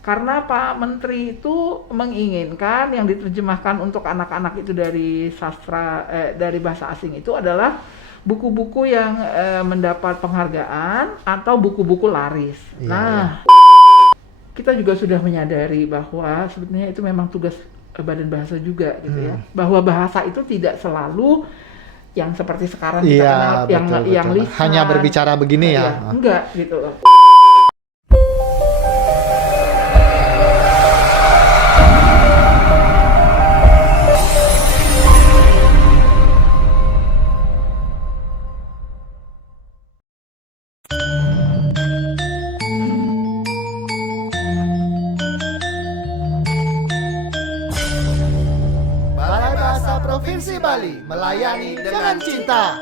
Karena Pak Menteri itu menginginkan yang diterjemahkan untuk anak-anak itu dari dari bahasa asing itu adalah buku-buku yang mendapat penghargaan atau buku-buku laris. Iya, iya. Nah, kita juga sudah menyadari bahwa sebetulnya itu memang tugas badan bahasa juga gitu ya. Bahwa bahasa itu tidak selalu yang seperti sekarang kita Iya, kenal betul, yang betul. lisan. Hanya berbicara begini ya. Iya, enggak gitu loh. Balai Bahasa Provinsi Bali melayani dengan cinta.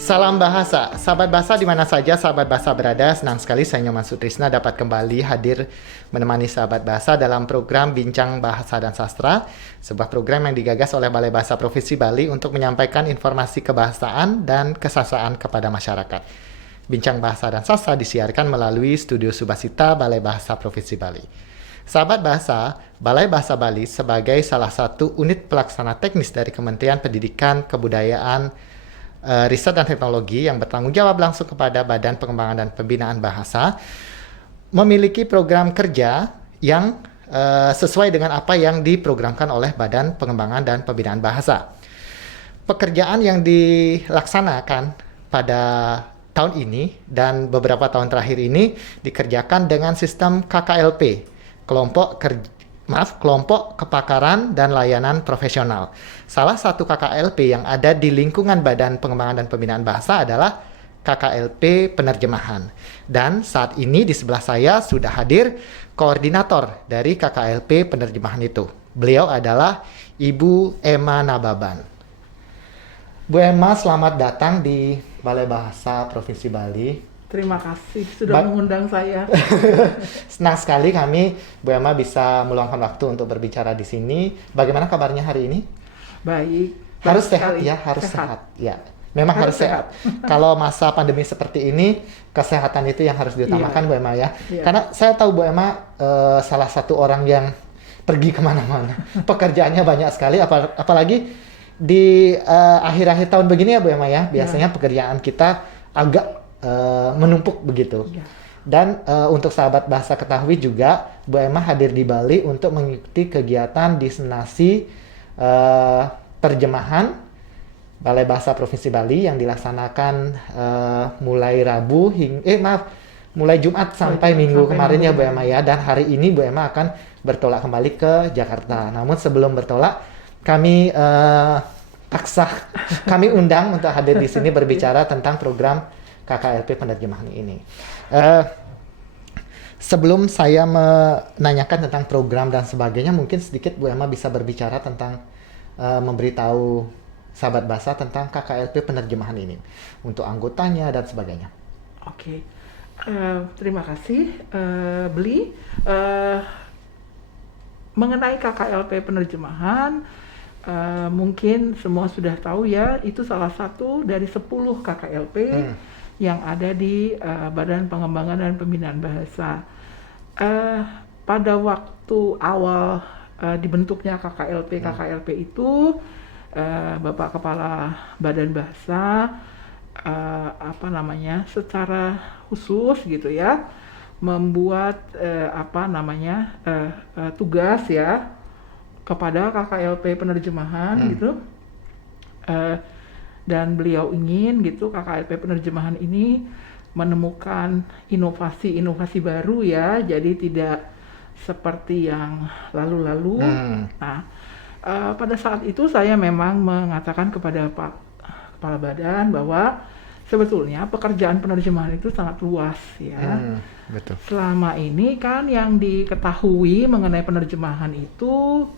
Salam bahasa, sahabat bahasa di mana saja sahabat bahasa berada. Senang sekali saya Nyoman Sutrisna dapat kembali hadir menemani sahabat bahasa dalam program Bincang Bahasa dan Sastra, sebuah program yang digagas oleh Balai Bahasa Provinsi Bali untuk menyampaikan informasi kebahasaan dan kesastraan kepada masyarakat. Bincang Bahasa dan Sastra disiarkan melalui Studio Subasita Balai Bahasa Provinsi Bali. Sahabat bahasa, Balai Bahasa Bali sebagai salah satu unit pelaksana teknis dari Kementerian Pendidikan, Kebudayaan, Riset dan Teknologi yang bertanggung jawab langsung kepada Badan Pengembangan dan Pembinaan Bahasa, memiliki program kerja yang sesuai dengan apa yang diprogramkan oleh Badan Pengembangan dan Pembinaan Bahasa. Pekerjaan yang dilaksanakan pada tahun ini dan beberapa tahun terakhir ini dikerjakan dengan sistem KKLP, kelompok kepakaran dan layanan profesional. Salah satu KKLP yang ada di lingkungan Badan Pengembangan dan Pembinaan Bahasa adalah KKLP Penerjemahan. Dan saat ini di sebelah saya sudah hadir koordinator dari KKLP Penerjemahan itu. Beliau adalah Ibu Emma Nababan. Bu Emma, selamat datang di Balai Bahasa Provinsi Bali. Terima kasih sudah mengundang saya. Senang sekali kami, Bu Emma, bisa meluangkan waktu untuk berbicara di sini. Bagaimana kabarnya hari ini? Baik. Harus baik sehat sekali. ya, harus sehat. Ya, memang harus sehat. Kalau masa pandemi seperti ini, kesehatan itu yang harus diutamakan, Iya. Bu Emma ya. Iya. Karena saya tahu Bu Emma salah satu orang yang pergi kemana-mana. Pekerjaannya banyak sekali, apalagi di akhir-akhir tahun begini ya Bu Emma ya. Biasanya pekerjaan kita agak menumpuk begitu. Iya. Dan untuk sahabat bahasa ketahui juga, Bu Emma hadir di Bali untuk mengikuti kegiatan diseminasi terjemahan Balai Bahasa Provinsi Bali yang dilaksanakan mulai mulai Jumat sampai Minggu kemarin ya Bu Emma ya. Dan hari ini Bu Emma akan bertolak kembali ke Jakarta. Namun sebelum bertolak, kami kami undang untuk hadir di sini berbicara tentang program KKLP Penerjemahan ini. Sebelum saya menanyakan tentang program dan sebagainya, mungkin sedikit Bu Emma bisa berbicara tentang memberitahu sahabat bahasa tentang KKLP Penerjemahan ini untuk anggotanya dan sebagainya. Oke. Terima kasih, Beli. Mengenai KKLP Penerjemahan, mungkin semua sudah tahu ya, itu salah satu dari 10 KKLP yang ada di Badan Pengembangan dan Pembinaan Bahasa. Pada waktu awal dibentuknya KKLP itu, Bapak Kepala Badan Bahasa secara khusus gitu ya, membuat tugas ya kepada KKLP Penerjemahan gitu. Dan beliau ingin gitu KKLP Penerjemahan ini menemukan inovasi baru ya, jadi tidak seperti yang lalu-lalu. Nah, pada saat itu saya memang mengatakan kepada Pak Kepala Badan bahwa sebetulnya pekerjaan penerjemahan itu sangat luas ya. Betul. Selama ini kan yang diketahui mengenai penerjemahan itu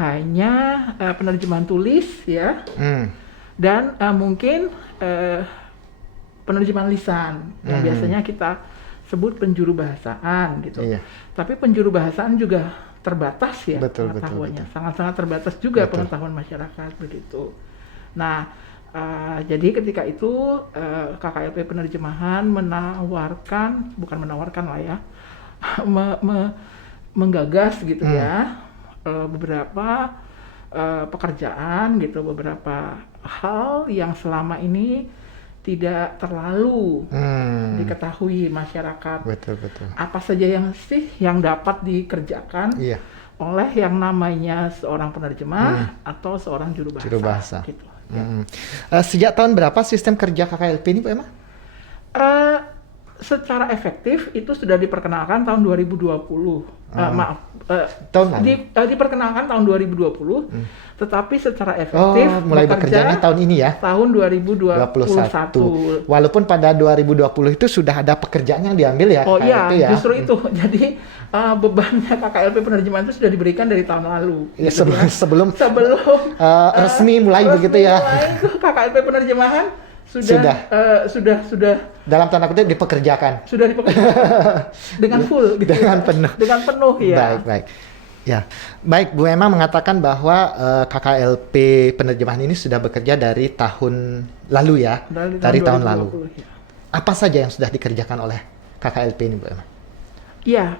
hanya penerjemahan tulis ya. Dan mungkin penerjemahan lisan yang biasanya kita sebut penjuru bahasaan gitu. Iya. Tapi penjuru bahasaan juga terbatas ya pengetahuannya. Sangat-sangat terbatas juga pengetahuan masyarakat begitu. Nah, Jadi ketika itu KKLP penerjemahan bukan menawarkan lah ya, menggagas gitu ya, beberapa pekerjaan gitu, beberapa hal yang selama ini tidak terlalu diketahui masyarakat. Betul. Apa saja yang dapat dikerjakan oleh yang namanya seorang penerjemah atau seorang juru bahasa. Gitu. Sejak tahun berapa sistem kerja KKLP ini, Bu Emma? Secara efektif itu sudah diperkenalkan tahun 2020. Tahun lalu? Diperkenalkan tahun 2020, tetapi secara efektif mulai bekerjanya tahun ini ya? Tahun 2021. Walaupun pada 2020 itu sudah ada pekerjaan yang diambil ya? Oh KKLP iya, justru itu. Jadi bebannya KKLP penerjemahan itu sudah diberikan dari tahun lalu. Ya, gitu sebelum resmi mulai begitu ya? KKLP penerjemahan sudah dalam tanda kutip dipekerjakan. Sudah dipekerjakan dengan full gitu. Dengan penuh ya. Baik. Ya. Baik, Bu Emma mengatakan bahwa KKLP penerjemahan ini sudah bekerja dari tahun lalu ya. Dari tahun lalu. Ya. Apa saja yang sudah dikerjakan oleh KKLP ini, Bu Emma? Ya,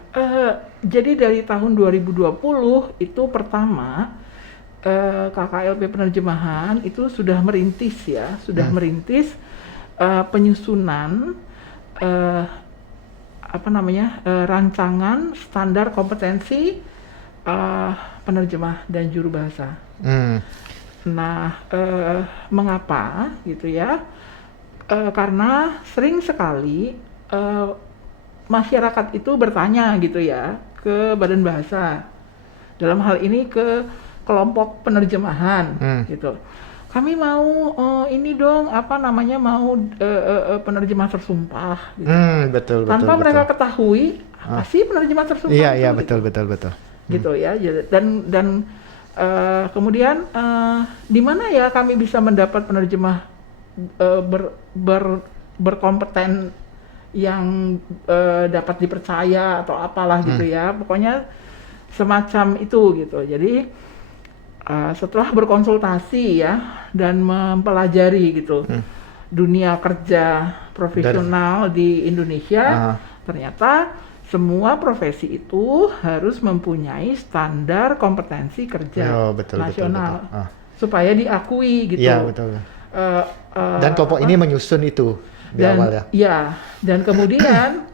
jadi dari tahun 2020 itu pertama KKLP penerjemahan itu sudah merintis penyusunan rancangan standar kompetensi penerjemah dan juru bahasa. Nah, mengapa gitu ya? Karena sering sekali masyarakat itu bertanya gitu ya ke Badan Bahasa, dalam hal ini ke kelompok penerjemahan gitu. Kami mau ini dong mau penerjemah tersumpah gitu. Betul. Tanpa mereka ketahui apa sih penerjemah tersumpah. Iya, betul. Gitu ya. Dan kemudian di mana ya kami bisa mendapat penerjemah berkompeten yang dapat dipercaya atau apalah gitu ya. Pokoknya semacam itu gitu. Jadi setelah berkonsultasi ya dan mempelajari gitu dunia kerja profesional di Indonesia, ternyata semua profesi itu harus mempunyai standar kompetensi kerja nasional supaya diakui gitu. Iya, betul. Dan kelompok ini menyusun itu di awal ya. Dan kemudian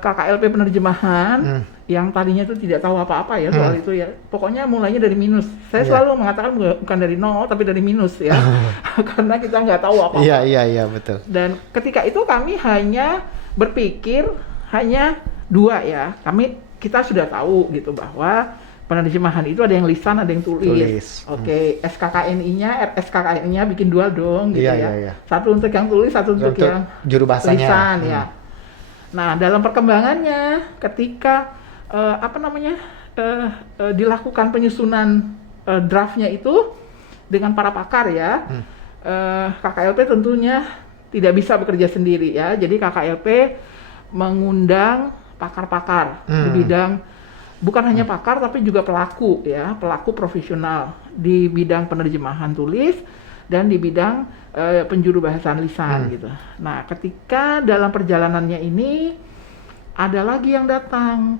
KKLP penerjemahan yang tadinya itu tidak tahu apa-apa ya soal itu ya. Pokoknya mulainya dari minus. Saya selalu mengatakan bukan dari nol tapi dari minus ya. Karena kita nggak tahu apa-apa. Iya, betul. Dan ketika itu kami hanya berpikir hanya dua ya. Kita sudah tahu gitu bahwa penerjemahan itu ada yang lisan, ada yang tulis. Oke, SKKNI-nya bikin dua dong gitu ya. Iya. Satu untuk yang tulis, satu untuk yang juru bahasanya. Lisan ya. Nah, dalam perkembangannya ketika dilakukan penyusunan draftnya itu dengan para pakar ya, KKLP tentunya tidak bisa bekerja sendiri ya. Jadi KKLP mengundang pakar-pakar di bidang, bukan hanya pakar tapi juga pelaku profesional di bidang penerjemahan tulis dan di bidang penjuru bahasaan lisan gitu. Nah, ketika dalam perjalanannya ini ada lagi yang datang,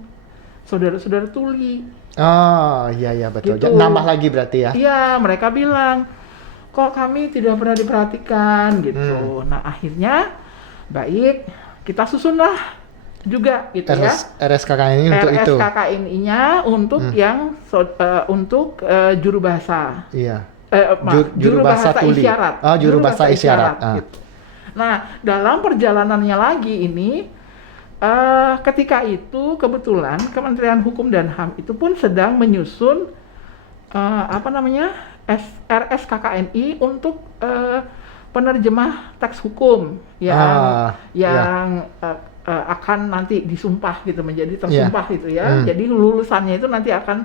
saudara-saudara tuli. Oh, iya betul. Gitu. Nambah lagi berarti ya? Iya, mereka bilang, kok kami tidak pernah diperhatikan gitu. Nah, akhirnya baik, kita susunlah juga gitu ya. RSKKNI untuk itu. RSKKNI-nya untuk untuk juru bahasa. Iya. Juru bahasa tuli. isyarat. Oh, juru bahasa isyarat. Gitu. Nah, dalam perjalanannya lagi ini, ketika itu kebetulan Kementerian Hukum dan HAM itu pun sedang menyusun RSKKNI untuk penerjemah teks hukum yang akan nanti disumpah gitu, menjadi tersumpah gitu ya. Jadi lulusannya itu nanti akan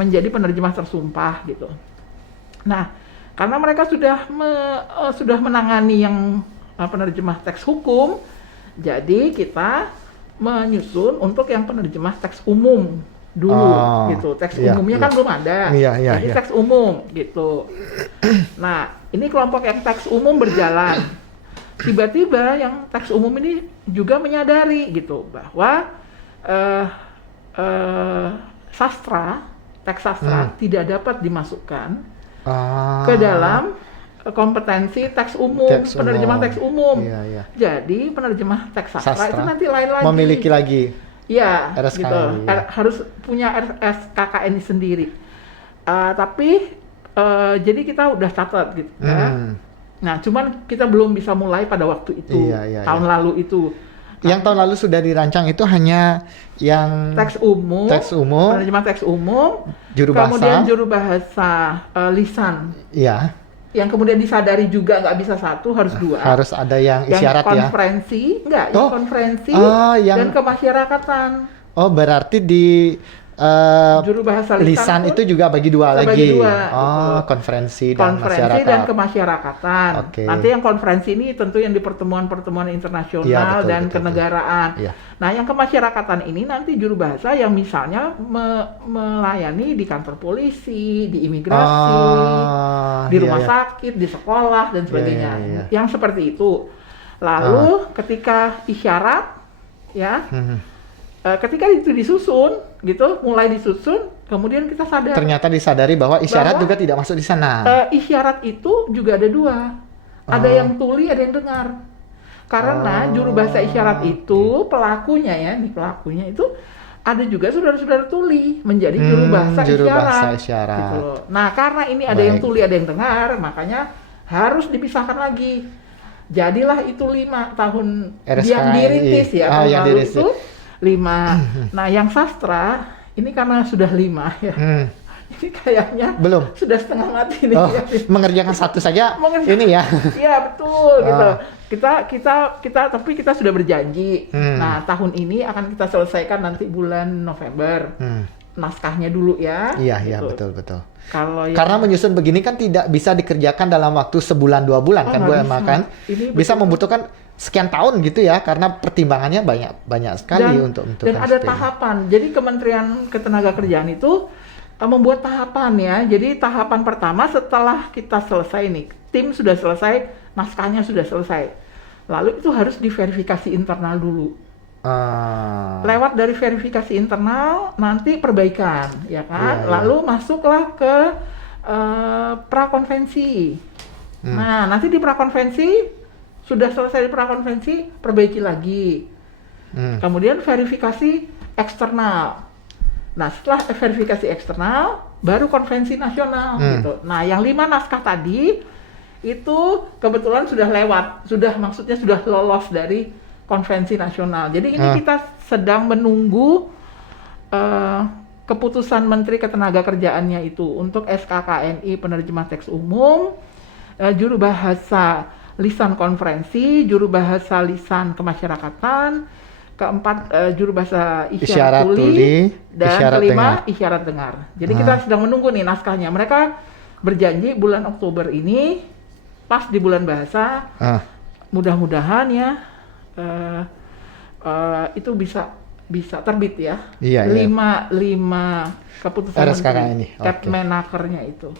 menjadi penerjemah tersumpah gitu. Nah, karena mereka sudah menangani yang penerjemah teks hukum, jadi kita menyusun untuk yang penerjemah teks umum dulu gitu. Teks umumnya kan belum ada. Jadi teks umum gitu. Nah, ini kelompok yang teks umum berjalan. Tiba-tiba yang teks umum ini juga menyadari gitu bahwa teks sastra tidak dapat dimasukkan ke dalam kompetensi teks umum, penerjemah teks umum. Jadi penerjemah teks sastra itu nanti lain lagi. Memiliki lagi. Ya, gitu. Harus punya SKKN sendiri. Tapi jadi kita udah catat gitu ya. Nah, cuman kita belum bisa mulai pada waktu itu, tahun lalu itu. Yang tahun lalu sudah dirancang itu hanya yang teks umum, penerjemah teks umum, kemudian juru bahasa lisan. Iya. Yang kemudian disadari juga nggak bisa satu, harus dua. Harus ada yang isyarat yang konferensi, yang konferensi dan kemasyarakatan. Oh, berarti di juru bahasa lisan itu juga bagi dua lagi. Gitu. Konferensi dan masyarakat. Dan kemasyarakatan. Nanti yang konferensi ini tentu yang di pertemuan-pertemuan internasional dan kenegaraan. Nah, yang kemasyarakatan ini nanti juru bahasa yang misalnya melayani di kantor polisi, di imigrasi, di rumah sakit, di sekolah dan sebagainya. Yang seperti itu. Lalu ketika isyarat, ketika itu disusun, gitu, mulai disusun, kemudian kita sadar. Ternyata disadari bahwa isyarat juga tidak masuk di sana. Isyarat itu juga ada dua, ada yang tuli, ada yang dengar. Karena juru bahasa isyarat itu pelakunya itu ada juga saudara-saudara tuli menjadi juru bahasa isyarat. Gitu loh. Nah, karena ini ada yang tuli, ada yang dengar, makanya harus dipisahkan lagi. Jadilah itu 5 tahun yang dirintis tahun lalu itu. 5. Nah, yang sastra ini karena sudah 5 ya. Ini kayaknya belum sudah setengah mati nih. Mengerjakan satu saja ini ya. Iya, betul gitu. Tapi kita sudah berjanji. Nah, tahun ini akan kita selesaikan nanti bulan November. Naskahnya dulu ya. Iya, gitu. Betul. Karena menyusun begini kan tidak bisa dikerjakan dalam waktu sebulan 2 bulan kan Bu Emma kan. Bisa membutuhkan sekian tahun gitu ya, karena pertimbangannya banyak sekali untuk dan ada tahapan. Jadi Kementerian Ketenagakerjaan itu membuat tahapan ya. Jadi tahapan pertama setelah kita selesai nih, tim sudah selesai, naskahnya sudah selesai. Lalu itu harus diverifikasi internal dulu. Lewat dari verifikasi internal nanti perbaikan, ya kan? Lalu masuklah ke prakonvensi. Nah, nanti di prakonvensi sudah selesai prakonvensi, perbaiki lagi. Kemudian verifikasi eksternal. Nah, setelah verifikasi eksternal, baru konvensi nasional gitu. Nah, yang 5 naskah tadi itu kebetulan sudah lewat, maksudnya sudah lolos dari konvensi nasional. Jadi ini kita sedang menunggu keputusan Menteri Ketenagakerjaannya itu untuk SKKNI penerjemah teks umum, juru bahasa lisan konferensi, juru bahasa lisan kemasyarakatan, keempat juru bahasa isyarat tuli, dan kelima isyarat dengar. Jadi kita sedang menunggu nih naskahnya. Mereka berjanji bulan Oktober ini, pas di bulan bahasa, mudah-mudahan ya itu bisa terbit ya. 5 keputusan Menteri Kepmenakernya itu.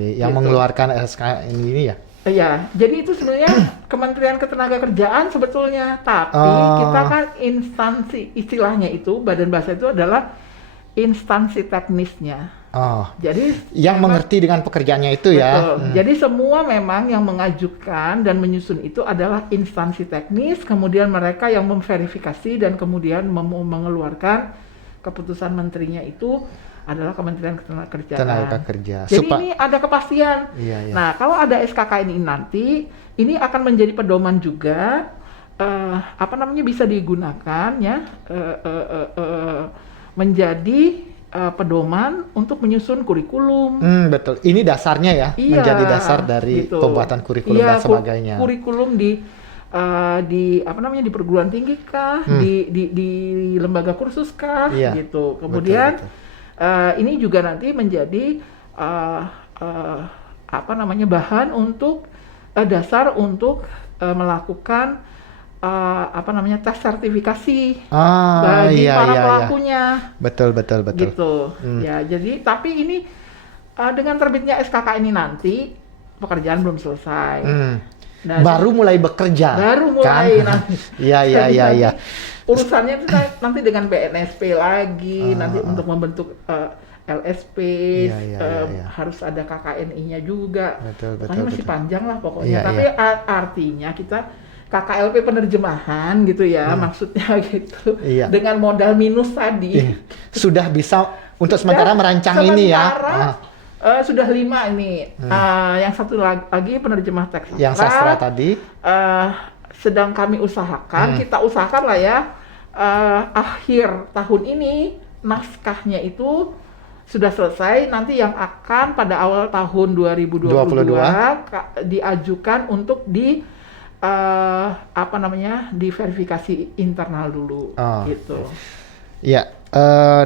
Yang mengeluarkan SKKN ini ya. Iya, jadi itu sebenarnya Kementerian Ketenagakerjaan sebetulnya, tapi kita kan instansi, istilahnya itu Badan Bahasa itu adalah instansi teknisnya. Jadi yang mengerti dengan pekerjaannya itu ya. Jadi semua memang yang mengajukan dan menyusun itu adalah instansi teknis, kemudian mereka yang memverifikasi dan kemudian mengeluarkan keputusan menterinya itu adalah Kementerian Ketenagakerjaan. Jadi ini ada kepastian. Nah, kalau ada SKKN ini nanti, ini akan menjadi pedoman juga, bisa digunakan ya, menjadi pedoman untuk menyusun kurikulum. Betul. Ini dasarnya ya, menjadi dasar dari pembuatan kurikulum dan sebagainya. Kurikulum di di perguruan tinggi kah, di lembaga kursus kah, gitu. Kemudian betul. Ini juga nanti menjadi bahan untuk dasar untuk melakukan apa namanya, tes sertifikasi Ah, bagi iya, para iya, iya. pelakunya Betul, betul, betul. gitu. Ya, jadi tapi ini dengan terbitnya SKK ini nanti pekerjaan belum selesai. Dan Baru mulai bekerja. baru mulai kan? nanti. Iya, iya, Jadi iya, nanti iya. urusannya itu nanti dengan BNSP lagi, nanti untuk membentuk LSP, Iya, iya, iya. harus ada KKNI-nya juga. Betul, betul, Pokoknya masih betul. panjang lah pokoknya. Iya, Tapi iya. artinya kita KKLP penerjemahan gitu ya, maksudnya gitu. Iya. Dengan modal minus tadi. Iya. Sudah bisa untuk sementara merancang ini ya. Sudah 5 ini. Yang satu lagi penerjemah teks Yang sastra tadi. Sedang kami usahakan, kita usahakan lah ya, akhir tahun ini naskahnya itu sudah selesai, nanti yang akan pada awal tahun 2022 diajukan untuk apa namanya, diverifikasi internal dulu gitu. Ya,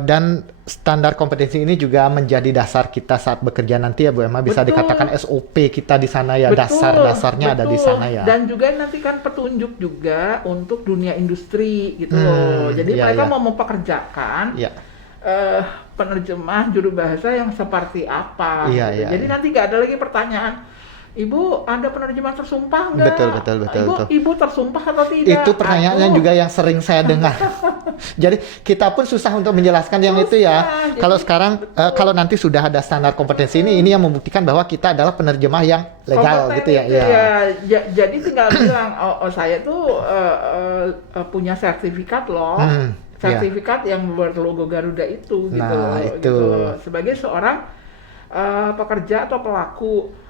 dan standar kompetensi ini juga menjadi dasar kita saat bekerja nanti ya Bu Emma, bisa dikatakan SOP kita di sana ya, dasar-dasarnya ada di sana ya. Dan juga nanti kan petunjuk juga untuk dunia industri gitu loh. Jadi mereka mau mempekerjakan penerjemah juru bahasa yang seperti apa. Jadi nanti nggak ada lagi pertanyaan, Ibu, ada penerjemah tersumpah nggak? Betul. Ibu tersumpah atau tidak? Itu pertanyaannya juga yang sering saya dengar. Jadi kita pun susah untuk menjelaskan yang itu ya. Kalau sekarang, kalau nanti sudah ada standar kompetensi ini yang membuktikan bahwa kita adalah penerjemah yang legal gitu ya. Jadi tinggal bilang, saya tuh punya sertifikat loh. Sertifikat yang berlogo Garuda itu gitu loh. Gitu. Sebagai seorang pekerja atau pelaku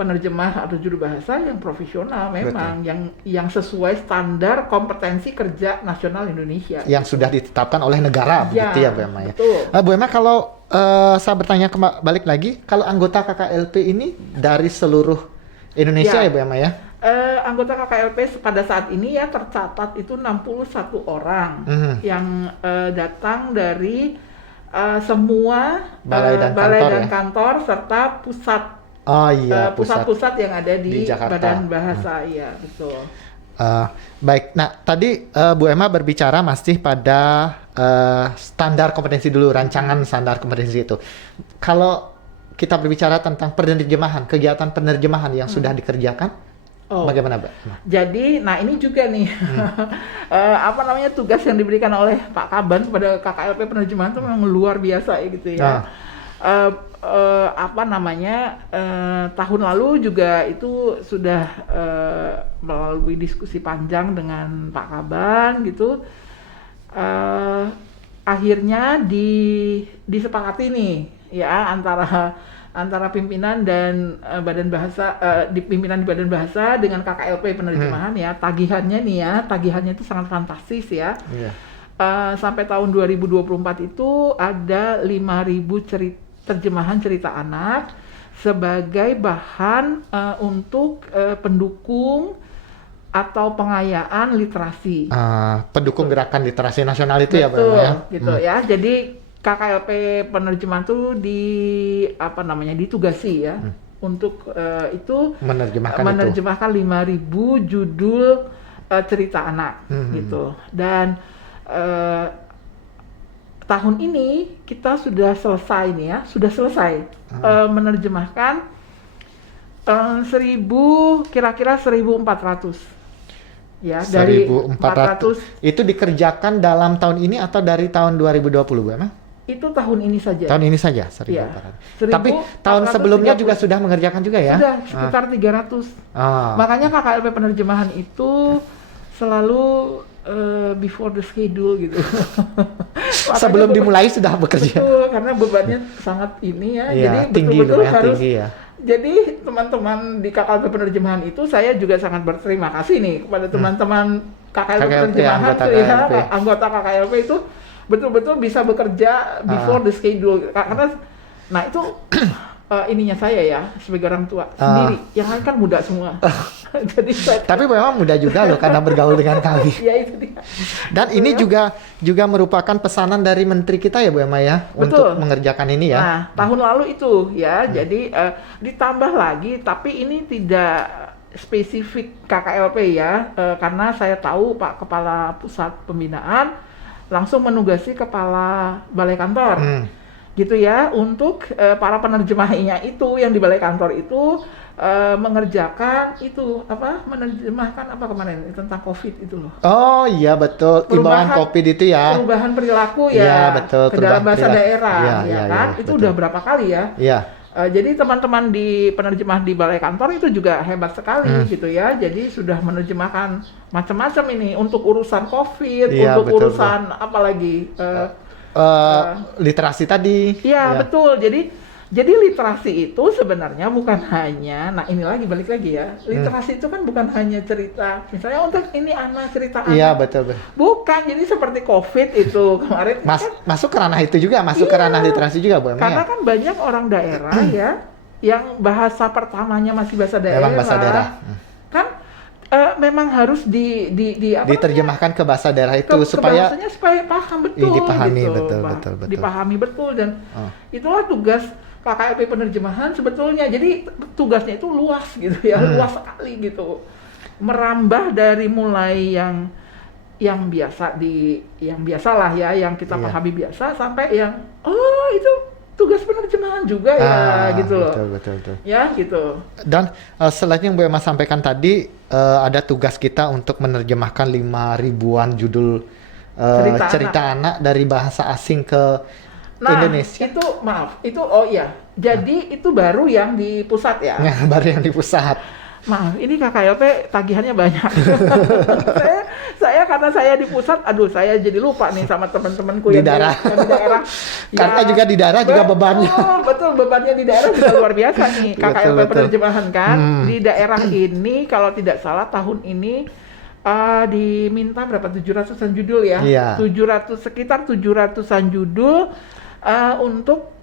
penerjemah atau juru bahasa yang profesional memang, yang sesuai standar kompetensi kerja nasional Indonesia yang sudah ditetapkan oleh negara begitu ya Bu Emma ya. Bu Emma, kalau saya bertanya balik lagi, kalau anggota KKLP ini dari seluruh Indonesia ya Bu Emma ya? Anggota KKLP pada saat ini ya tercatat itu 61 orang yang datang dari semua balai dan kantor serta pusat-pusat yang ada di Badan Bahasa. Iya, betul. Baik, nah tadi Bu Emma berbicara masih pada standar kompetensi dulu, rancangan standar kompetensi itu. Kalau kita berbicara tentang penerjemahan, kegiatan penerjemahan yang sudah dikerjakan, bagaimana Mbak? Jadi, nah ini juga nih, apa namanya, tugas yang diberikan oleh Pak Kaban kepada KKLP penerjemahan itu memang luar biasa ya gitu ya. Apa namanya, tahun lalu juga itu sudah melalui diskusi panjang dengan Pak Kaban gitu, akhirnya disepakati nih ya antara pimpinan dan Badan Bahasa, pimpinan di Badan Bahasa dengan KKLP penerjemahan ya, tagihannya itu sangat fantastis ya. Sampai tahun 2024 itu ada 5.000 terjemahan cerita anak sebagai bahan untuk pendukung atau pengayaan literasi. Pendukung gerakan literasi nasional itu. Betul, ya Bu Emma ya. Gitu ya. Jadi KKLP penerjemahan itu ditugasi ya untuk itu menerjemahkan 5.000 judul cerita anak gitu. Dan tahun ini kita sudah selesai nih ya, menerjemahkan kira-kira 1.400 ya, dari 1.400 itu dikerjakan dalam tahun ini atau dari tahun 2020 Bu Emma? Itu tahun ini saja. Tahun ini saja 1.400. Ya. Tapi tahun sebelumnya juga sudah mengerjakan juga ya? Sudah, sekitar 300. Makanya KKLP penerjemahan itu selalu before the schedule gitu. Sebelum dimulai sudah bekerja. Betul, karena bebannya sangat ini ya. Iya, jadi tinggi, betul-betul harus tinggi ya. Jadi teman-teman di KKLP penerjemahan itu saya juga sangat berterima kasih nih kepada teman-teman KKLP penerjemahan anggota KKLP itu betul-betul bisa bekerja before the schedule. Karena nah itu ininya saya ya sebagai orang tua sendiri, yang lain kan muda semua. Jadi tapi memang muda juga loh karena bergaul dengan kami. Ya itu dia. Dan ini juga merupakan pesanan dari menteri kita ya Bu Emma ya. Betul. Untuk mengerjakan ini ya. Nah tahun lalu itu ya, jadi ditambah lagi, tapi ini tidak spesifik KKLP ya, karena saya tahu Pak Kepala Pusat Pembinaan langsung menugasi Kepala Balai Kantor, gitu ya, untuk para penerjemahnya itu yang di Balai Kantor itu mengerjakan itu menerjemahkan kemarin tentang COVID itu loh. Oh iya betul, imbauan COVID itu ya. Perubahan perilaku ya, Iya, betul, ke dalam bahasa daerah, ya kan? Ya, itu betul. udah berapa kali ya? Iya. Jadi teman-teman di penerjemah di Balai Kantor itu juga hebat sekali gitu ya. Jadi sudah menerjemahkan macam-macam ini untuk urusan COVID, Iya, untuk betul, urusan apalagi literasi tadi. iya, betul. Jadi literasi itu sebenarnya bukan hanya, nah ini lagi balik lagi ya, literasi itu kan bukan hanya cerita, misalnya untuk ini anak cerita anak. Iya betul. Bukan, jadi seperti COVID itu kemarin. Masuk ke ranah itu juga, masuk ke ranah literasi juga Bu. Karena kan banyak orang daerah ya, yang bahasa pertamanya masih bahasa daerah. Memang bahasa daerah. Kan memang harus diterjemahkan ke bahasa daerah itu supaya paham betul. Dipahami gitu, betul. Dipahami betul dan itulah tugas KKLP penerjemahan sebetulnya. Jadi tugasnya itu luas gitu ya, luas sekali gitu. Merambah dari mulai yang biasalah ya, yang kita pahami biasa sampai yang itu tugas penerjemahan juga ya gitu loh. Betul. Ya gitu. Dan selain yang Bu Emma sampaikan tadi, ada tugas kita untuk menerjemahkan 5.000-an judul cerita anak dari bahasa asing ke Indonesia. Jadi itu baru yang di pusat ya. Baru yang di pusat. Maaf, ini KKLP tagihannya banyak. saya karena saya di pusat, saya jadi lupa nih sama teman-temanku yang di daerah. Karena juga di daerah juga bebannya. Betul, bebannya di daerah juga luar biasa nih. KKLP penerjemahan kan. Di daerah ini kalau tidak salah tahun ini diminta berapa? 700-an judul ya. Iya. Sekitar 700-an judul untuk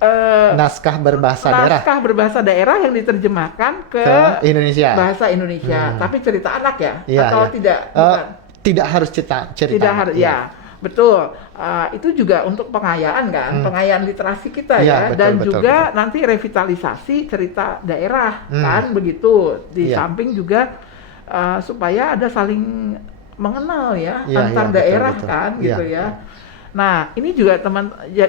naskah berbahasa daerah yang diterjemahkan ke Indonesia. Bahasa Indonesia. Tapi cerita anak ya? Iya, atau tidak? Bukan. Tidak harus cerita. Tidak harus, ya. Betul. Itu juga untuk pengayaan kan, pengayaan literasi kita ya, betul, dan betul, juga nanti revitalisasi cerita daerah kan begitu. Di samping juga supaya ada saling mengenal ya antar daerah betul. Kan gitu ya. Nah ini juga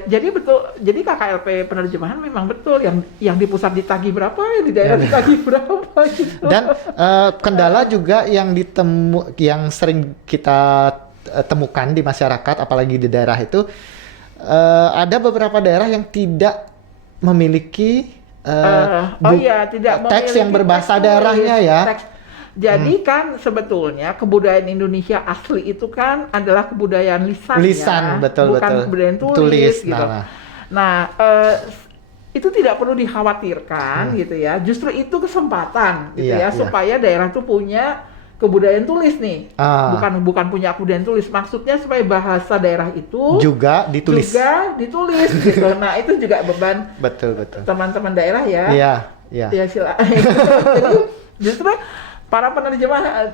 jadi KKLP penerjemahan memang betul yang di pusat ditagih berapa, yang di daerah ditagih berapa gitu. Dan kendala juga yang sering kita temukan di masyarakat, apalagi di daerah itu, ada beberapa daerah yang tidak memiliki teks yang berbahasa daerahnya ya. Jadi kan sebetulnya kebudayaan Indonesia asli itu kan adalah kebudayaan lisan ya, bukan kebudayaan tulis gitu. Nah, itu tidak perlu dikhawatirkan gitu ya. Justru itu kesempatan gitu supaya daerah itu punya kebudayaan tulis nih. Bukan punya kebudayaan tulis. Maksudnya supaya bahasa daerah itu juga ditulis gitu. Nah, itu juga beban betul. Teman-teman daerah ya. Iya. Ya silakan. Jadi justru para penerjemah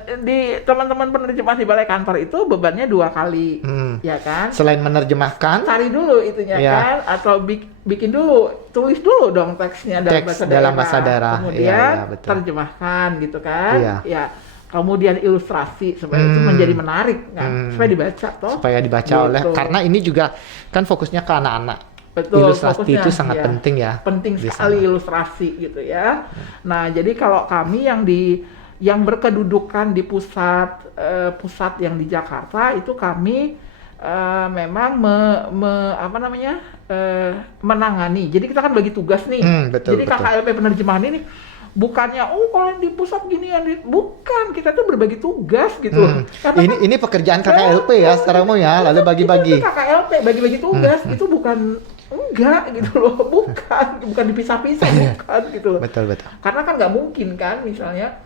teman-teman penerjemah di Balai Kantor itu bebannya 2 kali, ya kan? Selain menerjemahkan, cari dulu itunya kan, atau bikin dulu, tulis dulu dong teksnya dalam bahasa daerah, kemudian terjemahkan gitu kan? Ya, kemudian ilustrasi supaya itu menjadi menarik kan, supaya dibaca gitu. Karena ini juga kan fokusnya ke anak-anak. Betul, ilustrasi itu sangat penting ya. Penting sekali ilustrasi gitu ya. Nah, jadi kalau kami yang berkedudukan di pusat yang di Jakarta itu kami memang menangani. Jadi kita kan bagi tugas nih. Jadi KKLP penerjemahan ini bukannya kalau yang di pusat gini bukan, kita tuh berbagi tugas gitu. Ini pekerjaan KKLP ya secara umum ya, lalu bagi-bagi. Itu KKLP bagi-bagi tugas itu bukan enggak gitu loh, bukan dipisah-pisah bukan gitu loh. Betul. Karena kan nggak mungkin kan misalnya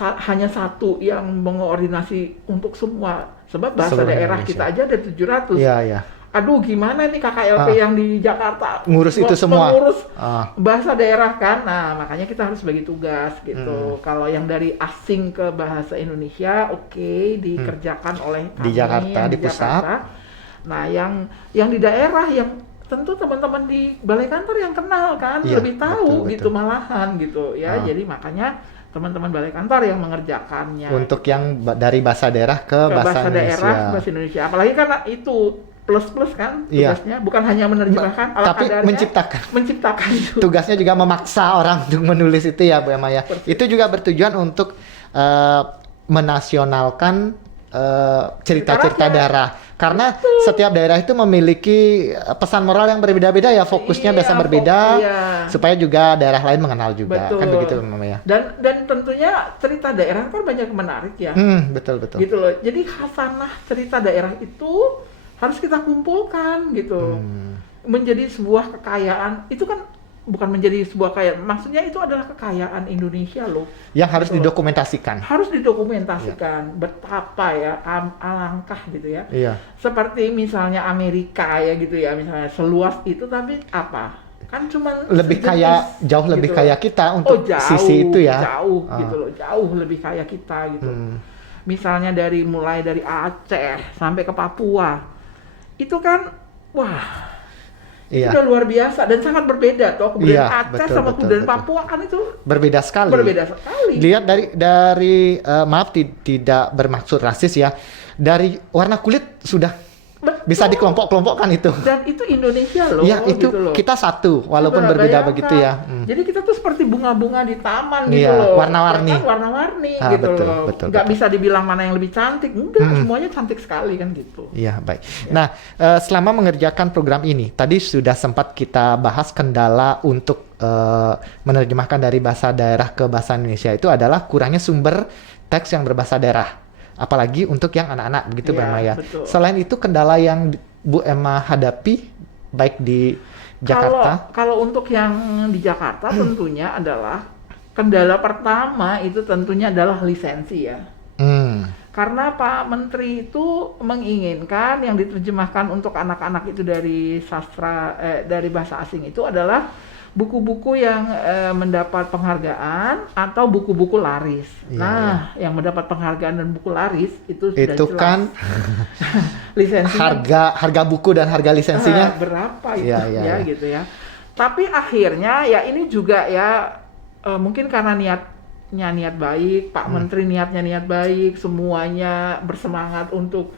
hanya satu yang mengoordinasi untuk semua, sebab bahasa daerah kita aja ada 700. Iya. Aduh gimana nih KKLP yang di Jakarta ngurus itu semua, mengurus bahasa daerah kan. Nah makanya kita harus bagi tugas gitu. Kalau yang dari asing ke bahasa Indonesia dikerjakan oleh kami di Jakarta, di pusat. Nah yang di daerah yang tentu teman-teman di Balai Kantor yang kenal kan, lebih tahu betul. Gitu malahan gitu ya. Jadi makanya teman-teman balai kantor yang mengerjakannya. Untuk yang dari bahasa daerah ke bahasa Indonesia. Bahasa Indonesia. Apalagi karena itu plus-plus kan Iya. tugasnya, bukan hanya menerjemahkan, ala Tapi kadarnya menciptakan itu. Tugasnya juga memaksa orang untuk menulis itu ya Bu Emma ya. Itu juga bertujuan untuk menasionalkan cerita-cerita daerah. Karena setiap daerah itu memiliki pesan moral yang berbeda-beda ya, fokusnya biasa berbeda, supaya juga daerah lain mengenal juga. Kan begitu Mama ya. Dan tentunya cerita daerah kan banyak menarik ya. Betul. Gitu loh. Jadi khasanah cerita daerah itu harus kita kumpulkan gitu. Menjadi sebuah kekayaan. Itu kan bukan menjadi sebuah kekayaan, maksudnya itu adalah kekayaan Indonesia loh. Yang harus didokumentasikan. Harus didokumentasikan. Betapa ya, alangkah gitu ya. Iya. Seperti misalnya Amerika ya gitu ya, misalnya seluas itu, tapi apa? Kan cuma lebih kaya, jauh gitu lebih kaya kita untuk sisi itu ya. Jauh gitu loh, jauh lebih kaya kita gitu. Misalnya mulai dari Aceh sampai ke Papua. Itu kan wah, itu udah luar biasa dan sangat berbeda toh. Kebudayaan Aceh sama kebudayaan Papua kan itu berbeda sekali. Lihat dari maaf tidak bermaksud rasis ya. Dari warna kulit sudah bisa dikelompok-kelompokkan itu. Dan itu Indonesia loh. Ya itu gitu loh. Kita satu walaupun berbeda begitu ya. Jadi kita tuh seperti bunga-bunga di taman gitu loh. Warna-warni. Warna-warni gitu loh. Nggak bisa dibilang mana yang lebih cantik. Enggak, semuanya cantik sekali kan gitu. Iya, baik. Ya. Nah, selama mengerjakan program ini, tadi sudah sempat kita bahas kendala untuk menerjemahkan dari bahasa daerah ke bahasa Indonesia itu adalah kurangnya sumber teks yang berbahasa daerah. Apalagi untuk yang anak-anak begitu Bu Emma ya. Selain itu kendala yang Bu Emma hadapi baik di Jakarta. Kalau untuk yang di Jakarta tentunya adalah kendala pertama itu tentunya adalah lisensi ya. Karena Pak Menteri itu menginginkan yang diterjemahkan untuk anak-anak itu dari dari bahasa asing itu adalah buku-buku yang mendapat penghargaan atau buku-buku laris. Yang mendapat penghargaan dan buku laris itu sudah jelas. Kan lisensinya harga buku dan harga lisensinya berapa itu gitu ya. Tapi akhirnya ya ini juga ya mungkin karena niat baik, Pak Menteri niatnya niat baik, semuanya bersemangat untuk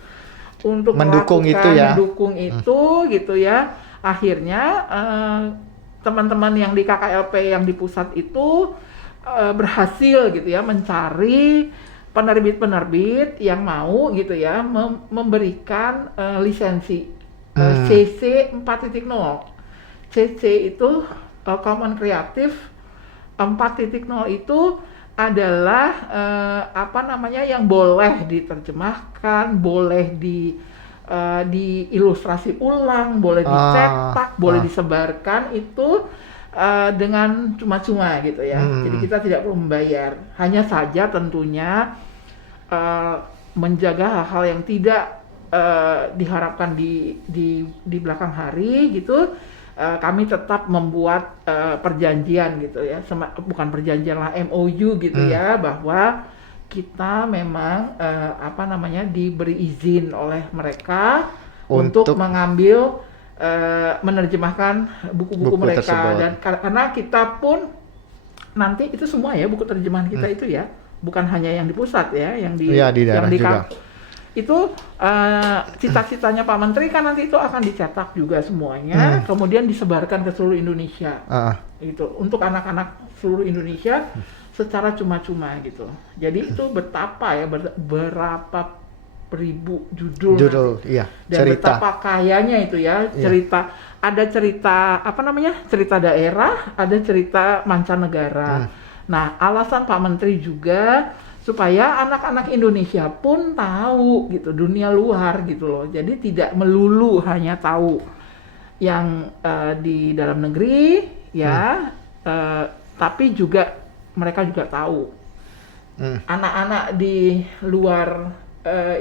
mendukung itu ya. Mendukung itu gitu ya. Akhirnya teman-teman yang di KKLP yang di pusat itu berhasil gitu ya mencari penerbit-penerbit yang mau gitu ya memberikan lisensi CC 4.0. CC itu Common Creative 4.0 itu adalah yang boleh diterjemahkan, boleh diilustrasi ulang, boleh dicetak, boleh disebarkan itu dengan cuma-cuma gitu ya. Jadi kita tidak perlu membayar. Hanya saja tentunya menjaga hal-hal yang tidak diharapkan di belakang hari gitu. Kami tetap membuat perjanjian gitu ya, bukan perjanjian lah, MOU gitu ya, bahwa kita memang diberi izin oleh mereka untuk mengambil menerjemahkan buku-buku mereka tersebut. Dan karena kita pun nanti itu semua ya buku terjemahan kita itu ya, bukan hanya yang di pusat ya, yang di daerah juga. Itu cita-citanya Pak Menteri kan nanti itu akan dicetak juga semuanya, kemudian disebarkan ke seluruh Indonesia. Gitu, untuk anak-anak seluruh Indonesia secara cuma-cuma gitu. Jadi itu betapa ya, berapa ribu judul iya, dan cerita. Betapa kayanya itu ya, cerita. Ada cerita cerita daerah, ada cerita mancanegara. Nah, alasan Pak Menteri juga supaya anak-anak Indonesia pun tahu gitu dunia luar gitu loh. Jadi tidak melulu hanya tahu yang di dalam negeri ya, tapi juga mereka juga tahu anak-anak di luar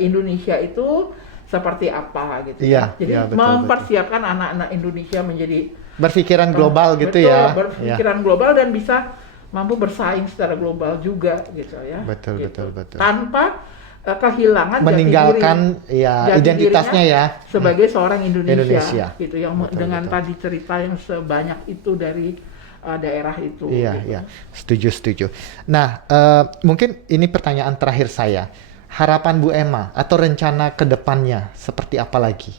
Indonesia itu seperti apa gitu. Jadi mempersiapkan anak-anak Indonesia menjadi berpikiran global gitu ya. Berpikiran global dan bisa mampu bersaing secara global juga gitu ya. Betul. Tanpa kehilangan meninggalkan identitasnya ya sebagai seorang Indonesia gitu yang dengan tadi cerita yang sebanyak itu dari daerah itu. Iya, gitu. iya, setuju. Nah, mungkin ini pertanyaan terakhir saya. Harapan Bu Emma atau rencana ke depannya seperti apa lagi?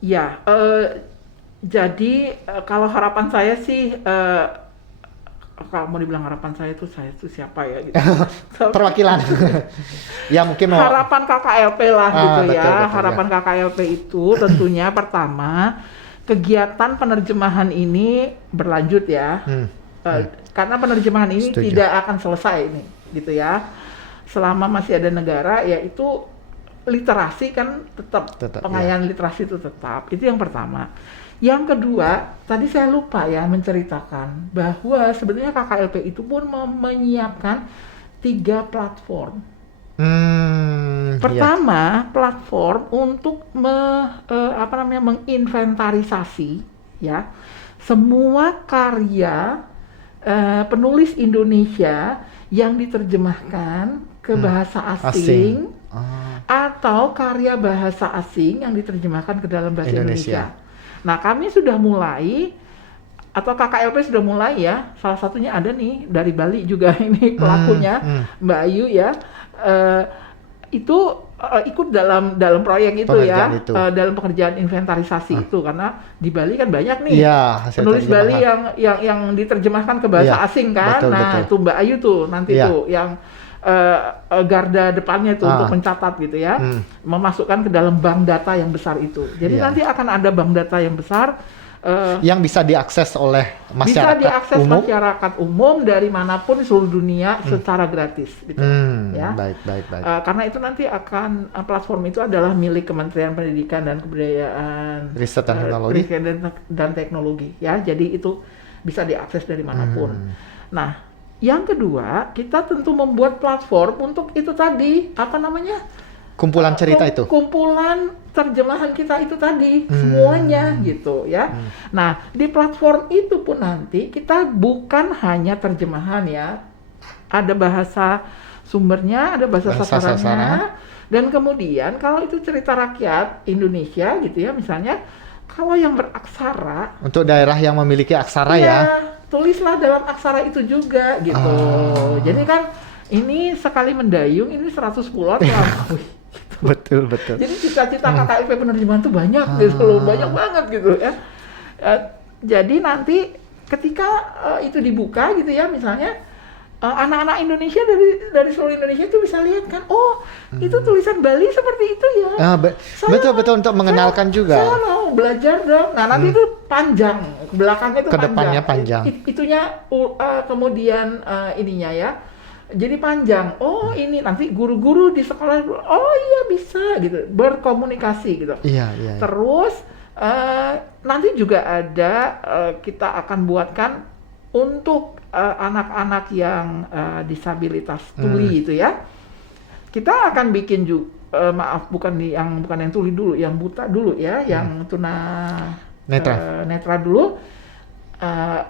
Ya, jadi kalau harapan saya sih, kalau mau dibilang harapan saya tuh siapa ya gitu. Perwakilan. Ya mungkin mau. Harapan KKLP lah gitu ya. Betul, Harapan ya. KKLP itu tentunya pertama kegiatan penerjemahan ini berlanjut ya. Karena penerjemahan ini Setuju. tidak akan selesai ini, gitu ya. Selama masih ada negara, yaitu literasi kan tetap pengayaan literasi itu tetap. Itu yang pertama. Yang kedua, tadi saya lupa ya menceritakan bahwa sebenarnya KKLP itu pun menyiapkan 3 platform. Pertama, platform untuk menginventarisasi ya semua karya penulis Indonesia yang diterjemahkan ke bahasa asing. Atau karya bahasa asing yang diterjemahkan ke dalam bahasa Indonesia. Nah, kami sudah mulai, atau KKLP sudah mulai ya, salah satunya ada nih dari Bali juga ini pelakunya, Mbak Ayu ya, itu ikut dalam proyek itu ya, dalam pekerjaan inventarisasi itu, karena di Bali kan banyak nih penulis Bali yang diterjemahkan ke bahasa asing kan. Betul. Itu Mbak Ayu tuh nanti tuh yang garda depannya itu untuk mencatat gitu ya, memasukkan ke dalam bank data yang besar itu. Jadi nanti akan ada bank data yang besar yang bisa diakses oleh masyarakat umum dari manapun di seluruh dunia secara gratis gitu. Ya. Baik. Karena itu nanti akan platform itu adalah milik Kementerian Pendidikan dan Kebudayaan, Riset dan Teknologi ya. Jadi itu bisa diakses dari manapun. Nah, yang kedua, kita tentu membuat platform untuk itu tadi, kumpulan cerita itu. Kumpulan terjemahan kita itu tadi, semuanya gitu ya. Nah, di platform itu pun nanti kita bukan hanya terjemahan ya. Ada bahasa sumbernya, ada bahasa sasarannya. Dan kemudian kalau itu cerita rakyat Indonesia gitu ya, misalnya kalau yang beraksara. Untuk daerah yang memiliki aksara ya. Tulislah dalam aksara itu juga gitu. Jadi kan ini sekali mendayung ini 100 pulau terlampaui. Betul. Jadi cita-cita KKLP penerjemahan tuh banyak gitu loh, banyak banget gitu ya. Jadi nanti ketika itu dibuka gitu ya, misalnya anak-anak Indonesia dari seluruh Indonesia itu bisa lihat kan, itu tulisan Bali seperti itu ya. Betul untuk mengenalkan juga. Saya mau belajar dong. Nah nanti itu panjang, belakangnya itu kedepannya panjang. Itunya kemudian ininya ya. Jadi panjang. Ini nanti guru-guru di sekolah. Iya bisa gitu, berkomunikasi gitu. Iya. Terus nanti juga ada kita akan buatkan untuk anak-anak yang disabilitas tuli itu ya, kita akan bikin juga bukan yang tuli dulu, yang buta dulu ya, yang netra dulu,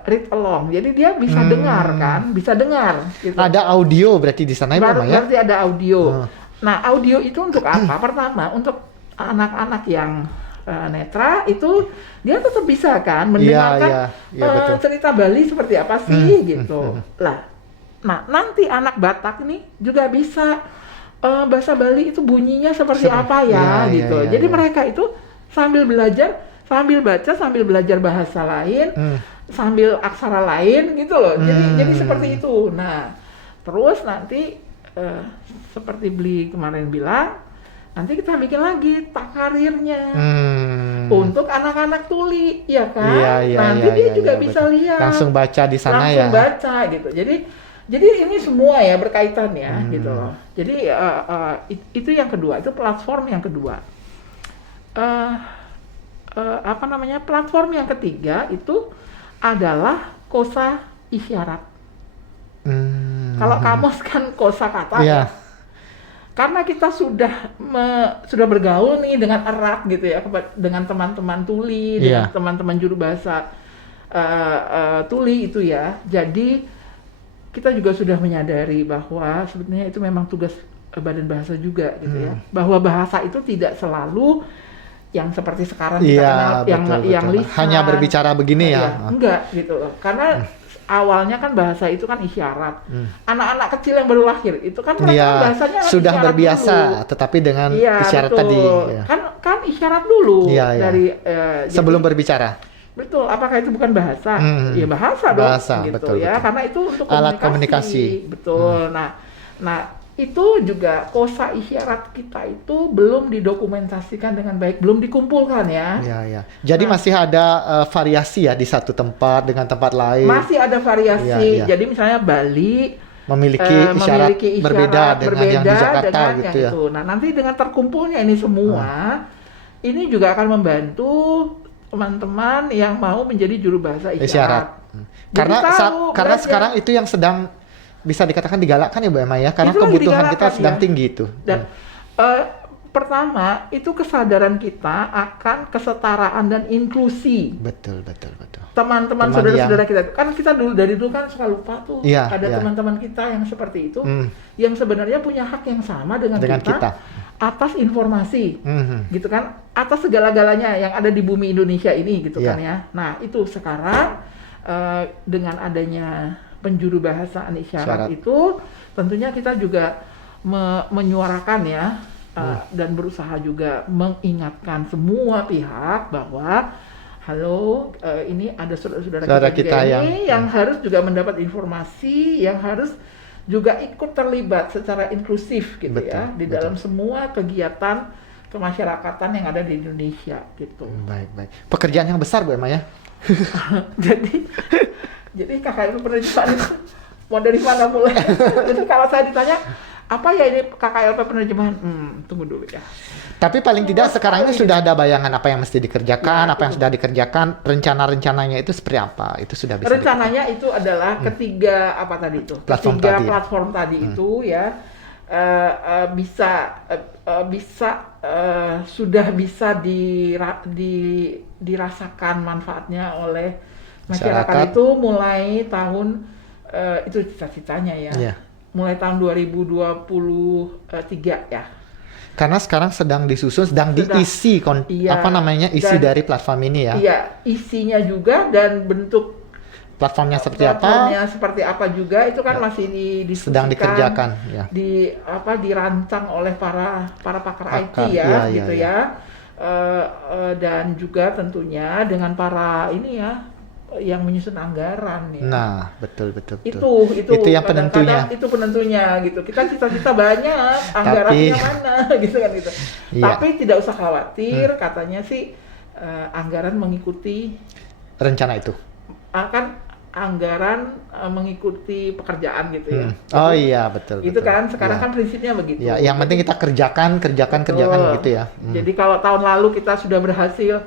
read along. Jadi dia bisa dengar kan, gitu. Ada audio berarti di sana ya, berarti ada audio. Nah, audio itu untuk apa? Pertama, untuk anak-anak yang netra itu dia tetap bisa kan mendengarkan cerita Bali seperti apa sih gitu. Nah nanti anak Batak nih juga bisa bahasa Bali itu bunyinya seperti apa ya gitu. Jadi mereka itu sambil belajar, sambil baca, sambil belajar bahasa lain, sambil aksara lain gitu loh. Jadi seperti itu. Nah terus nanti seperti Bli kemarin bilang, nanti kita bikin lagi karirnya untuk anak-anak tuli, ya kan? Nanti dia juga bisa lihat. Langsung baca di sana langsung baca gitu. Jadi ini semua ya berkaitan ya gitu loh. Jadi itu yang kedua, itu platform yang kedua. Platform yang ketiga itu adalah kosa isyarat. Kalau kamus kan kosa kata ya. Karena kita sudah bergaul nih dengan erat gitu ya, dengan teman-teman tuli, dengan teman-teman juru bahasa tuli itu ya. Jadi kita juga sudah menyadari bahwa sebetulnya itu memang tugas badan bahasa juga gitu ya. Bahwa bahasa itu tidak selalu yang seperti sekarang kita Iya, kenal, yang betul. lisan. Hanya berbicara begini ya. Enggak gitu loh. Karena awalnya kan bahasa itu kan isyarat. Anak-anak kecil yang baru lahir itu kan mereka Iya, bahasanya sudah isyarat berbiasa, dulu. tetapi dengan Iya, isyarat betul. tadi. Ya. Kan isyarat dulu Iya. dari Sebelum jadi, berbicara. betul. Apakah itu bukan bahasa? Ya bahasa dong, Bahasa, gitu betul, ya. betul. Karena itu untuk Alat komunikasi. Betul. Nah itu juga kosa isyarat kita itu belum didokumentasikan dengan baik, belum dikumpulkan ya. Iya. Jadi masih ada variasi ya di satu tempat dengan tempat lain. Masih ada variasi. Iya. Jadi misalnya Bali memiliki isyarat berbeda dengan yang di Jakarta dengan gitu yang ya. itu. Nah, nanti dengan terkumpulnya ini semua, ini juga akan membantu teman-teman yang mau menjadi juru bahasa isyarat. Karena sekarang itu yang sedang bisa dikatakan digalakkan ya Bu Emma ya, karena kebutuhan kita sedang tinggi itu. Dan pertama itu kesadaran kita akan kesetaraan dan inklusi. Betul. Teman-teman saudara-saudara kita, kan kita dari dulu kan suka lupa tuh, ada Iya. teman-teman kita yang seperti itu, yang sebenarnya punya hak yang sama dengan kita atas informasi, gitu kan, atas segala-galanya yang ada di bumi Indonesia ini, gitu kan ya. Nah itu sekarang dengan adanya penjuru bahasa isyarat itu, tentunya kita juga menyuarakan ya, dan berusaha juga mengingatkan semua pihak bahwa halo, ini ada saudara-saudara kita ini yang harus juga mendapat informasi, yang harus juga ikut terlibat secara inklusif gitu ya di dalam semua kegiatan kemasyarakatan yang ada di Indonesia gitu. Baik. Pekerjaan yang besar Bu Emma ya. Jadi KKLP penerjemahan itu mau dari mana mulai? Jadi kalau saya ditanya apa ya ini KKLP penerjemahan, tunggu dulu ya. Tapi paling tidak sekarang ini sudah ada bayangan apa yang mesti dikerjakan, apa yang sudah dikerjakan, rencana-rencananya itu seperti apa? Itu sudah bisa. Rencananya itu adalah ketiga platform tadi itu ya sudah bisa dirasakan manfaatnya oleh masyarakat itu mulai tahun itu cita-citanya ya. Mulai tahun 2023 ya. Karena sekarang sedang disusun, diisi isi dari platform ini ya. Iya, isinya juga dan bentuk platformnya seperti apa juga itu kan masih didiskusikan, sedang dikerjakan ya. Dirancang oleh para pakar IT ya, gitu ya. Dan juga tentunya dengan para ini ya yang menyusun anggaran ya. Nah, betul. Itu yang penentunya. Itu penentunya gitu. Kita cita-cita banyak, anggarannya mana gitu kan gitu. Tapi tidak usah khawatir, katanya sih anggaran mengikuti rencana itu. Akan anggaran mengikuti pekerjaan gitu ya. Oh iya, betul. Itu kan sekarang kan prinsipnya begitu. Ya, yang penting kita kerjakan gitu ya. Jadi kalau tahun lalu kita sudah berhasil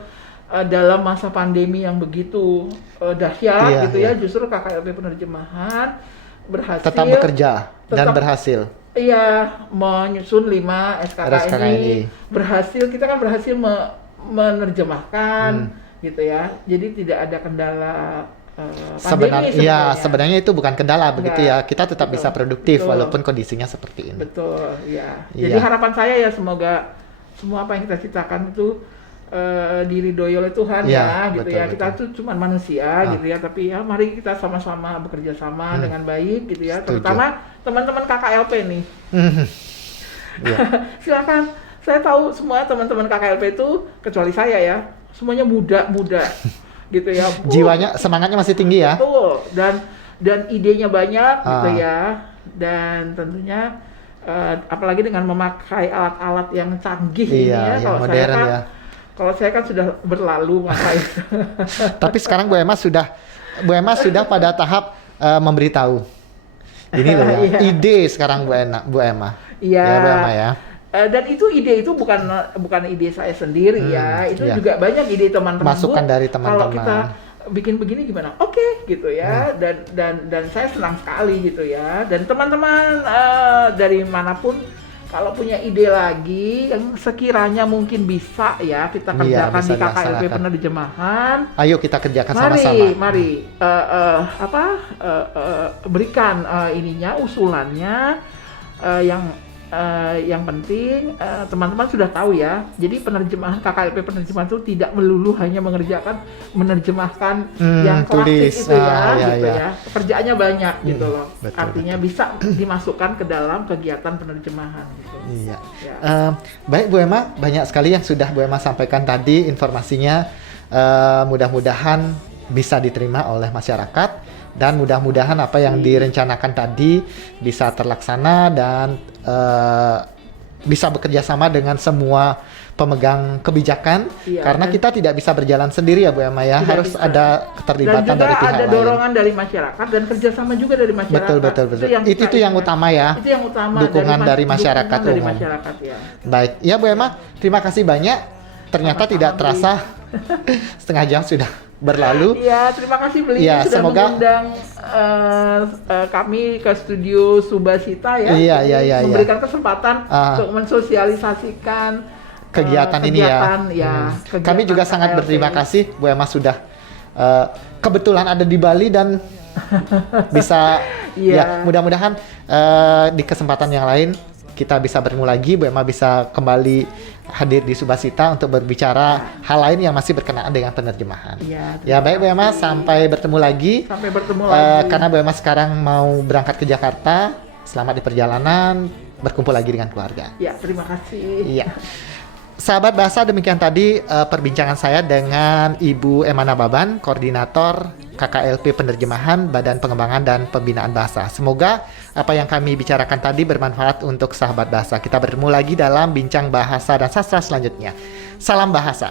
dalam masa pandemi yang begitu dahsyat gitu ya, justru KKLP penerjemahan berhasil tetap bekerja dan berhasil. Iya, menyusun 5 SKK ini. Kita kan berhasil menerjemahkan gitu ya. Jadi tidak ada kendala pandemi sebenarnya itu bukan kendala begitu ya. Kita tetap bisa produktif walaupun kondisinya seperti ini. Betul, ya. Jadi harapan saya ya semoga semua apa yang kita ciptakan itu diridhoi oleh Tuhan ya gitu ya. Kita tuh cuma manusia gitu ya, tapi ya mari kita sama-sama bekerja sama dengan baik gitu ya. Terutama teman-teman KKLP nih. Silakan. Saya tahu semua teman-teman KKLP itu kecuali saya ya, semuanya muda gitu ya. Jiwanya, semangatnya masih tinggi ya. Betul. Dan idenya banyak gitu ya. Dan tentunya apalagi dengan memakai alat-alat yang canggih ini ya, yang modern ya. Kalau saya kan sudah berlalu masa itu. Tapi sekarang Bu Emma sudah pada tahap memberitahu. Ini loh ya. Ide sekarang Bu Emma. Iya. Ya, Bu Emma ya. Dan ide itu bukan ide saya sendiri ya. Itu juga banyak ide teman-teman. Masukan dari teman-teman. Kalau kita bikin begini gimana? Oke, gitu ya. Dan saya senang sekali gitu ya. Dan teman-teman dari manapun kalau punya ide lagi yang sekiranya mungkin bisa ya kita kerjakan di KKLP penerjemahan. Ayo kita kerjakan sama-sama. Mari berikan usulannya yang yang penting teman-teman sudah tahu ya. Jadi penerjemahan KKLP penerjemahan itu tidak melulu hanya menerjemahkan yang klasik itu ya. Pekerjaannya banyak gitu loh. Betul, artinya bisa dimasukkan ke dalam kegiatan penerjemahan gitu. Iya. Ya. Baik Bu Emma, banyak sekali yang sudah Bu Emma sampaikan tadi informasinya. Mudah-mudahan bisa diterima oleh masyarakat. Dan mudah-mudahan apa yang direncanakan tadi bisa terlaksana dan bisa bekerja sama dengan semua pemegang kebijakan, karena kita tidak bisa berjalan sendiri ya Bu Emma ya, harus ada keterlibatan dari pihak lain. Dan juga ada dorongan dari masyarakat dan kerjasama juga dari masyarakat. Betul. Itu yang utama ya. Itu yang utama. Dukungan dari masyarakat umum. Dari masyarakat ya. Baik, ya Bu Emma, terima kasih banyak. Ternyata tidak terasa setengah jam sudah berlalu. Iya, terima kasih Beli sudah mengundang kami ke studio Subasita ya. Iya. Memberikan kesempatan untuk mensosialisasikan kegiatan ini ya. Kami juga sangat berterima kasih Bu Emma sudah kebetulan ada di Bali dan bisa ya mudah-mudahan di kesempatan yang lain kita bisa bertemu lagi, Bu Emma bisa kembali hadir di Subasita untuk berbicara hal lain yang masih berkenaan dengan penerjemahan. Ya baik Bu Emma, sampai bertemu lagi. Karena Bu Emma sekarang mau berangkat ke Jakarta, selamat di perjalanan, berkumpul lagi dengan keluarga. Ya, terima kasih. Iya. Sahabat Bahasa, demikian tadi perbincangan saya dengan Ibu Emma Nababan, Koordinator KKLP Penerjemahan Badan Pengembangan dan Pembinaan Bahasa. Semoga apa yang kami bicarakan tadi bermanfaat untuk sahabat bahasa. Kita bertemu lagi dalam Bincang Bahasa dan Sastra selanjutnya. Salam Bahasa.